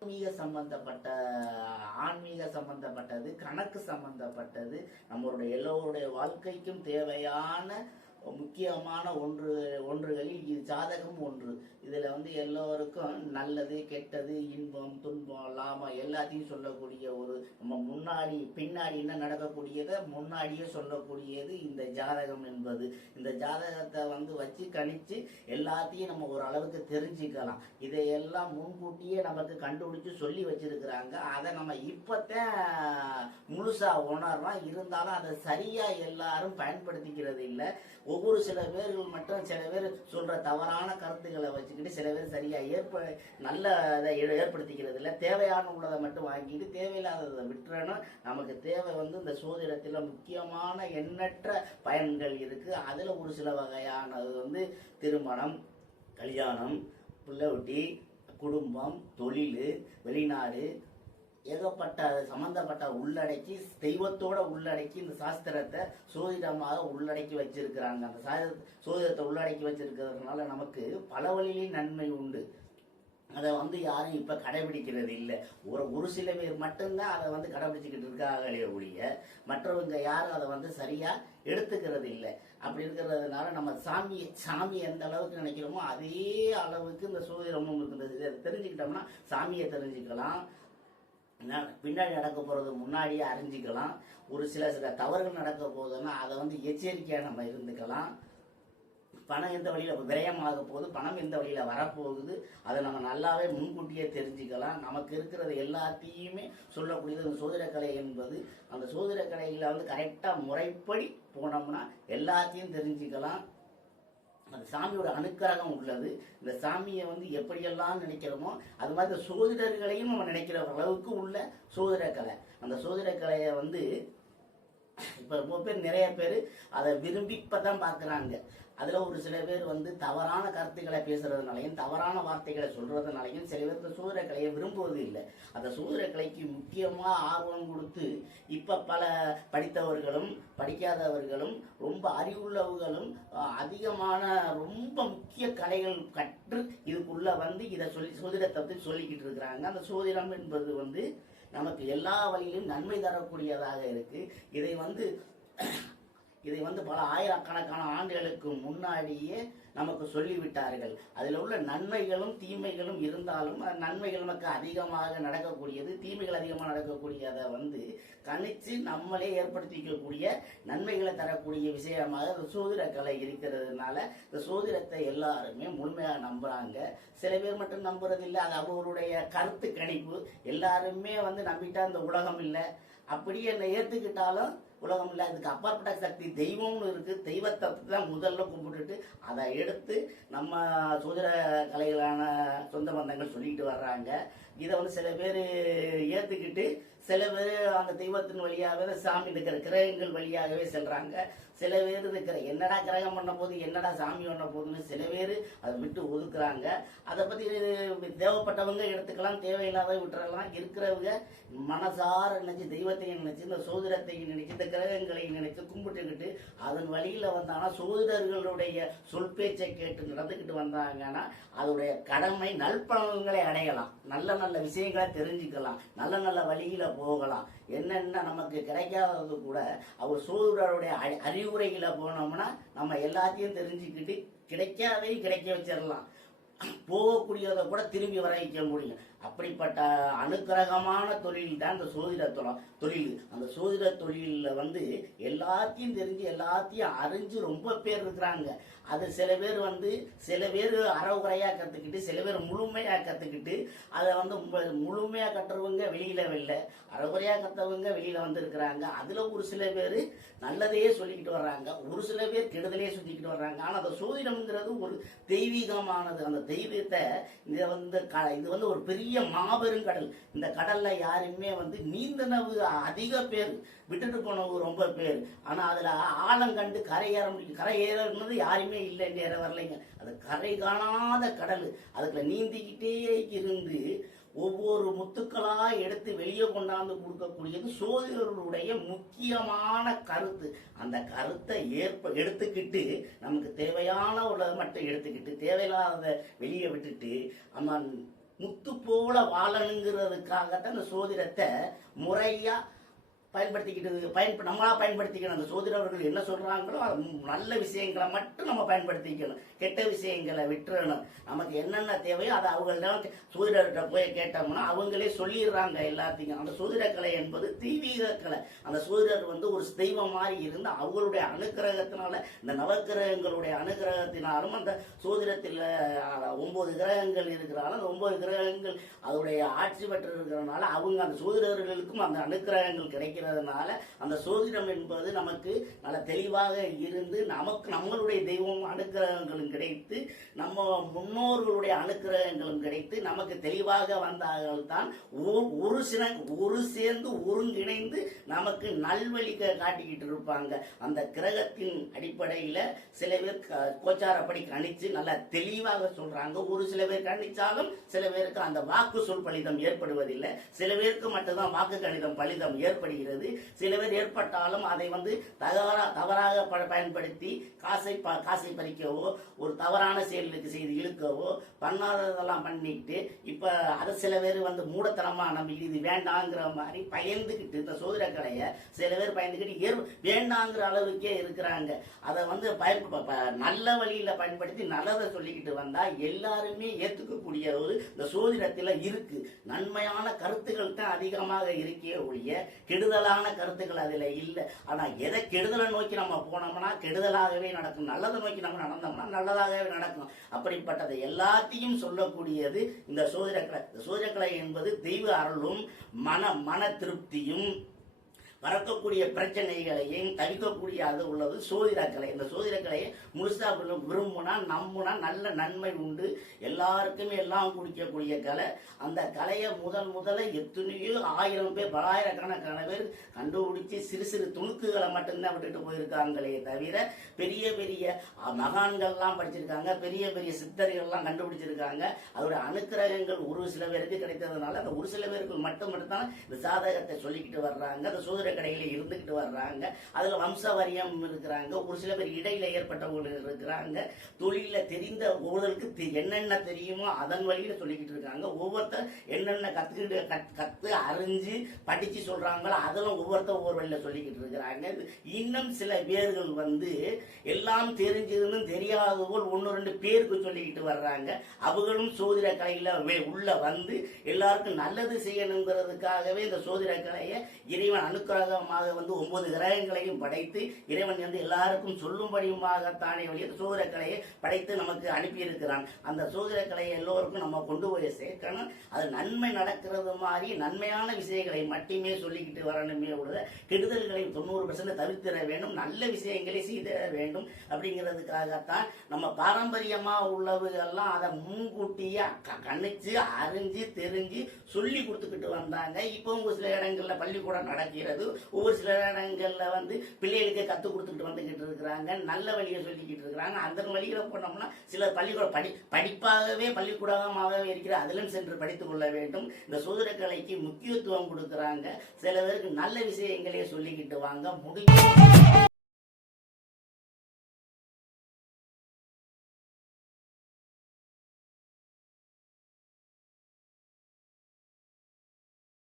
சம்பந்தப்பட்ட ஆன்மீக சம்பந்தப்பட்டது, கணக்கு சம்பந்தப்பட்டது, நம்மளுடைய எல்லோருடைய வாழ்க்கைக்கும் தேவையான முக்கியமான ஒன்றுகளில் இது ஜாதகம் ஒன்று. இதுல எல்லோருக்கும் நல்லது கெட்டது இன்பம் துன்பம் லாபம் எல்லாத்தையும் சொல்லக்கூடிய ஒரு நம்ம முன்னாடி பின்னாடி என்ன நடக்கக்கூடியதை முன்னாடியே சொல்லக்கூடியது இந்த ஜாதகம் என்பது. இந்த ஜாதகத்தை வச்சு கணிச்சு எல்லாத்தையும் நம்ம ஒரு அளவுக்கு தெரிஞ்சுக்கலாம். இதையெல்லாம் முன்கூட்டியே நமக்கு கண்டுபிடிச்சு சொல்லி வச்சிருக்கிறாங்க. அதை நம்ம இப்பத்தான் முழுசா உணர்றோம். இருந்தாலும் அதை சரியா எல்லாரும் பயன்படுத்திக்கிறது இல்லை. ஒவ்வொரு சில பேர்கள் மட்டும் சில பேர் சொல்ற தவறான கருத்துக்களை வச்சுக்கிட்டு சில பேர் சரியா நல்ல இதை ஏற்படுத்திக்கிறது இல்லை. தேவையான உள்ளதை மட்டும் வாங்கிட்டு தேவையில்லாததை விட்டுறணும். நமக்கு தேவை இந்த சோதிடத்துல முக்கியமான எண்ணற்ற பயன்கள் இருக்கு. அதுல ஒரு சில வகையானது திருமணம், கல்யாணம், பிள்ளைகுட்டி, குடும்பம், தொழில், வெளிநாடு, ஏகப்பட்ட சம்பந்தப்பட்ட உள்ளடக்கி தெய்வத்தோட உள்ளடக்கி இந்த சாஸ்திரத்தை சோதிடமாக உள்ளடக்கி வச்சிருக்கிறாங்க. அந்த சோதிடத்தை உள்ளடக்கி வச்சிருக்கிறதுனால நமக்கு பல வழியிலும் நன்மை உண்டு. அதை யாரும் இப்ப கடைபிடிக்கிறது இல்லை. ஒரு சில பேர் மட்டும்தான் அதை கடைபிடிச்சுக்கிட்டு இருக்காங்களே ஒழிய மற்றவங்க யாரும் அதை சரியா எடுத்துக்கிறது இல்லை. அப்படி இருக்கிறதுனால நம்ம சாமி எந்த அளவுக்கு நினைக்கிறோமோ அதே அளவுக்கு இந்த சோதிடமும் இருக்குது. தெரிஞ்சுக்கிட்டோம்னா சாமியை தெரிஞ்சுக்கலாம், பின்னாடி நடக்க போறது முன்னாடியே அறிஞ்சிக்கலாம். ஒரு சில தவறுகள் நடக்க போகுதுன்னா அதை எச்சரிக்கையா நம்ம இருந்துக்கலாம். பணம் எந்த வழியில விரயமாக போகுது, பணம் எந்த வழியில வரப்போகுது, அதை நம்ம நல்லாவே முன்கூட்டியே தெரிஞ்சுக்கலாம். நமக்கு இருக்கிறது எல்லாத்தையுமே சொல்லக்கூடியது இந்த சோதிடக்கலை என்பது. அந்த சோதிடக்கலையில கரெக்டா முறைப்படி போனோம்னா எல்லாத்தையும் தெரிஞ்சுக்கலாம். அந்த சாமியோட அனுக்கிரகம் உள்ளது. இந்த சாமியை எப்படியெல்லாம் நினைக்கிறோமோ அது மாதிரி இந்த சோதிடர்களையும் நம்ம நினைக்கிற அளவுக்கு உள்ள சோதிடக்கலை. அந்த சோதிடக்கலையை இப்ப ரொம்ப பேர் நிறைய பேர் அதை விரும்பி இப்பதான் பாக்குறாங்க. அதுல ஒரு சில பேர் தவறான கருத்துக்களை பேசுறதுனாலையும் தவறான வார்த்தைகளை சொல்றதுனாலையும் சில பேர் இந்த சோதிடக்கலையை விரும்புவது இல்லை. அந்த சோதிடக்கலைக்கு முக்கியமா ஆர்வம் கொடுத்து இப்ப பல படித்தவர்களும் படிக்காதவர்களும் ரொம்ப அறிவுள்ளவர்களும் அதிகமான ரொம்ப முக்கிய கலைகள் கற்று இதுக்குள்ள இதை சோதிடத்தை பத்தி சொல்லிக்கிட்டு இருக்கிறாங்க. அந்த சோதிடம் என்பது நமக்கு எல்லா வழியிலும் நன்மை தரக்கூடியதாக இருக்கு. இதை பல ஆயிரக்கணக்கான ஆண்டுகளுக்கு முன்னாடியே நமக்கு சொல்லிவிட்டார்கள். அதில் உள்ள நன்மைகளும் தீமைகளும் இருந்தாலும் நன்மைகள் நமக்கு அதிகமாக நடக்கக்கூடியது, தீமைகள் அதிகமாக நடக்கக்கூடியதை கணிச்சு நம்மளே ஏற்படுத்திக்கக்கூடிய நன்மைகளை தரக்கூடிய விஷயமாக இந்த சோதிடக்கலை இருக்கிறதுனால இந்த சோதிடத்தை எல்லாருமே முழுமையாக நம்புறாங்க. சில பேர் மட்டும் நம்புறதில்லை, அது அவருடைய கருத்து கணிப்பு. எல்லாருமே நம்பிட்டா இந்த உலகம் இல்லை, அப்படியே என்னை ஏத்துக்கிட்டாலும் உலகம் இல்லை. அதுக்கு அப்பாற்பட்ட சக்தி தெய்வம்னு இருக்கு. தெய்வத்தை தான் முதல்ல கும்பிட்டுட்டு அதை எடுத்து நம்ம சோதிட கலைகளான சொந்த பந்தங்கள் சொல்லிக்கிட்டு வர்றாங்க. இதை சில பேர் ஏத்துக்கிட்டு சில பேர் அந்த தெய்வத்தின் வழியாகவே சாமி இருக்கிற கிரகங்கள் வழியாகவே செல்றாங்க. சில பேர் இருக்கிற என்னடா கிரகம் பண்ண போது என்னடா சாமி பண்ண போதுன்னு சில பேர் அதை விட்டு ஒதுக்குறாங்க. அதை பத்தி தேவைப்பட்டவங்க எடுத்துக்கலாம், தேவையில்லாத விட்டுறலாம். இருக்கிறவங்க மனசார நினைச்சு தெய்வத்தையும் நினைச்சு இந்த சோதிடத்தையும் நினைச்சு இந்த கிரகங்களையும் நினைச்சு கும்பிட்டுக்கிட்டு அதன் வழியில வந்தாங்கன்னா சோதிடர்களுடைய சொல் பேச்சை கேட்டு நடந்துக்கிட்டு வந்தாங்கன்னா அதோடைய கடமை நல்பலன்களை அடையலாம், நல்ல நல்ல விஷயங்களை தெரிஞ்சுக்கலாம், நல்ல நல்ல வழியில போகலாம். என்னென்ன நமக்கு கிடைக்காதது கூட அவர் சோதிடருடைய அறிவுரைகளை போனோம்னா நம்ம எல்லாத்தையும் தெரிஞ்சுக்கிட்டு கிடைக்காதையும் கிடைக்க வச்சிடலாம், போகக்கூடியதை கூட திரும்பி வர வைக்க முடியும். அப்படிப்பட்ட அனுக்கிரகமான தொழில் தான் இந்த சோதிட தொழில். அந்த சோதிட தொழில எல்லாத்தையும் தெரிஞ்சு எல்லாத்தையும் அறிஞ்சு ரொம்ப பேர் இருக்கிறாங்க. அது சில பேர் சில பேர் அறகுறையா கத்துக்கிட்டு சில பேர் முழுமையா கத்துக்கிட்டு அதை முழுமையா கட்டுறவங்க வெளியில இல்லை, அறகுறையா கத்தவங்க வெளியில இருக்கிறாங்க. அதுல ஒரு சில பேர் நல்லதையே சொல்லிக்கிட்டு வர்றாங்க, ஒரு சில பேர் கெடுதலையே சொல்லிக்கிட்டு வர்றாங்க. ஆனா அந்த சோதிடம்ங்கிறது ஒரு தெய்வீகமானது. அந்த தெய்வத்தை இது ஒரு பெரிய மாபெரும் கடல். இந்த கடல்ல யாருமே நீந்தனவு அதிக பேர், விட்டுட்டு போனவங்க ரொம்ப பேர். ஆனா அதுல ஆழம் கண்டு கரை ஏறது யாருமே இல்லை, நேர வரலைங்க. அது கரை காணாத கடல். அதுக்குள்ள நீந்திக்கிட்டே இருந்து ஒவ்வொரு முத்துக்களா எடுத்து வெளியே கொண்டாந்து கொடுக்கக்கூடியது சோதிடர்களுடைய முக்கியமான கருத்து. அந்த கருத்தை எடுத்துக்கிட்டு நமக்கு தேவையான உள்ளதை மட்டும் எடுத்துக்கிட்டு தேவையில்லாத வெளியே விட்டுட்டு முத்து போல வாழணுங்கிறதுக்காகத்தான் இந்த சோதிடத்தை முறையா நம்மளா பயன்படுத்திக்கணும். அந்த சோதிடர்கள் என்ன சொல்றாங்களோ நல்ல விஷயங்களை மட்டும் நம்ம பயன்படுத்திக்கணும், கெட்ட விஷயங்களை விட்டுறணும். நமக்கு என்னென்ன தேவையோ அதை அவங்கள்ட்ட சோதிடர்கிட்ட போய் கேட்டோம்னா அவங்களே சொல்லிடுறாங்க எல்லாத்தையும். அந்த சோதிடக்கலை என்பது தெய்வீக கலை. அந்த சோதிடர் ஒரு தெய்வம் மாதிரி இருந்து அவங்களுடைய அனுக்கிரகத்தினால, இந்த நவக்கிரகங்களுடைய அனுக்கிரகத்தினாலும், அந்த சோதிடத்தில் 9 கிரகங்கள் இருக்கிறாலும் அந்த 9 கிரகங்கள் அதோடைய ஆட்சி பெற்று இருக்கிறதுனால அவங்க அந்த சோதிடர்களுக்கும் அந்த அனுக்கிரகங்கள் கிடைக்கிறதுனால அந்த சோதிடம் என்பது நமக்கு நல்ல தெளிவாக இருந்து நமக்கு நம்மளுடைய தெய்வம் அனுக்கிரகங்களும் கிடைத்து நம்ம முன்னோர்களுடைய அனுக்கிரகங்களும் கிடைத்து நமக்கு தெளிவாக வந்தார்கள் தான் ஒரு சேர்ந்து ஒருங்கிணைந்து நமக்கு நல்வழி காட்டிக்கிட்டு இருப்பாங்க. அந்த கிரகத்தின் அடிப்படையில் சில பேர் கோச்சாரப்படி கணிச்சு நல்லா தெளிவாக சொல்றாங்க. ஒரு சில பேர் கணிச்சாலும் சில பேருக்கு அந்த வாக்கு சொல் பலிதம் ஏற்படுவதில்லை. சில பேருக்கு மட்டும்தான் வாக்கு கணிதம் பலிதம் ஏற்படுகிறது. சில பேர் ஏற்பட்டாலும் அதை தவறாக பயன்படுத்தி காசை பறிக்கவோ ஒரு தவறான செயலுக்கு செய்து இழுக்கவோ பண்ணாததெல்லாம் பண்ணிட்டு இப்ப அதை சில பேர் மூடத்தனமா நம்ம இது வேண்டாங்கிற மாதிரி பயந்துகிட்டு இந்த சோதிட கலையை சில பேர் பயந்துகிட்டு வேண்டாங்கிற அளவுக்கே இருக்கிறாங்க. அதை நல்ல வழியில பயன்படுத்தி நல்லதை சொல்லிக்கிட்டு வந்தா எல்லாருமே ஏத்துக்கக்கூடிய இந்த சோதிடத்துல இருக்கு. நன்மையான கருத்துக்கள் தான் அதிகமாக இருக்கே ஒழிய கெடுதலான கருத்துக்கள் அதுல இல்லை. ஆனா எதை கெடுதலை நோக்கி நம்ம போனோம்னா கெடுதலாகவே நடக்கும், நல்லதை நோக்கி நம்ம நடந்தோம்னா நல்லதாகவே நடக்கும். அப்படிப்பட்டதை எல்லாத்தையும் சொல்லக்கூடியது இந்த சோதிடக்கலை. சோதிடக்கலை என்பது தெய்வ அருளும் மன திருப்தியும் மறக்கக்கூடிய பிரச்சனைகளையும் தவிர்க்கக்கூடிய அது உள்ளது சோதிடக்கலை. இந்த சோதிடக்கலையை முழுசா விரும்புனா நம்புனா நல்ல நன்மை உண்டு. எல்லாருக்குமே எல்லாம் குடிக்கக்கூடிய கலை. அந்த கலையை முதல்ல எத்தனையோ 1000 பேர் பலாயிரக்கணக்கான பேர் கண்டுபிடிச்சு சிறு சிறு துணுக்குகளை மட்டும்தான் விட்டுட்டு போயிருக்காங்களே தவிர பெரிய பெரிய மகான்கள்லாம் படிச்சிருக்காங்க, பெரிய பெரிய சித்தர்கள்லாம் கண்டுபிடிச்சிருக்காங்க. அதோட அனுக்கிரகங்கள் ஒரு சில பேருக்கு கிடைத்ததுனால அந்த ஒரு சில பேருக்கு மட்டும்தான் இந்த சாதகத்தை சொல்லிக்கிட்டு வர்றாங்க. அந்த சோதிட கடையில இருந்துகிட்டு வர்றாங்க. அதுல வம்சவரியம் இருக்கிறாங்க, ஒரு சில பேர் இடையில ஏற்பட்டவர்கள் இருக்கிறாங்க. தொழில தெரிந்த ஒவ்வொருத்தருக்கு என்னென்ன தெரியுமோ அதன் வழியில சொல்லிக்கிட்டு இருக்காங்க. ஒவ்வொருத்தர் என்னென்ன கத்து அறிஞ்சு படிச்சு சொல்றாங்களோ அதெல்லாம் ஒவ்வொருத்தர் ஒவ்வொரு வழியில சொல்லிக்கிட்டு இருக்கிறாங்க. இன்னும் சில பேர்கள் எல்லாம் தெரிஞ்சிருந்தும் தெரியாத போல் 1-2 பேருக்கு சொல்லிக்கிட்டு வர்றாங்க. அவங்களும் சோதிட கலையில உள்ள எல்லாருக்கும் நல்லது செய்யணுங்கிறதுக்காகவே இந்த சோதிட கலையை இறைவன் அனுக்கிரகமாக 9 கிரகங்களையும் படைத்து இறைவன் எல்லாருக்கும் சொல்லும்படியுமாகத்தானே வழிய சோதிட கலையை படைத்து நமக்கு அனுப்பி இருக்கிறான். அந்த சோதிட கலையை எல்லோருக்கும் நம்ம கொண்டு போய் சேர்க்கணும். அது நன்மை நடக்கிறது மாதிரி நன்மையான விஷயங்களை மட்டுமே சொல்லிக்கிட்டு வரணுமே உள்ள கெடுதல்களை 90% தவிர்த்திட வேண்டும், நல்ல விஷயங்களை செய்திட வேண்டும். அப்படிங்கிறதுக்காகத்தான் நம்ம பாரம்பரியமா உள்ளவர்கள்லாம் அதை முன்கூட்டியே கணிச்சு அறிஞ்சு தெரிஞ்சு சொல்லி கொடுத்துக்கிட்டு வந்தாங்க. இப்போ சில இடங்கள்ல பள்ளிக்கூடம் நடக்கிறது, ஒவ்வொரு சில இடங்கள்ல பிள்ளைகளுக்கு கத்து கொடுத்துட்டு வந்துகிட்டு இருக்கிறாங்க, நல்ல வழியை சொல்லிக்கிட்டு இருக்கிறாங்க. அந்த வழியில போனோம்னா சில பள்ளிக்கூடம் படிப்பாகவே பள்ளிக்கூடமாகவே இருக்கிற அதிலும் சென்று படித்துக் கொள்ள வேண்டும். இந்த சோதிட கலைக்கு முக்கியத்துவம் கொடுக்கிறாங்க. சில பேருக்கு நல்ல விஷயங்களே சொல்லிக்கிட்டு வாங்க முடியும்.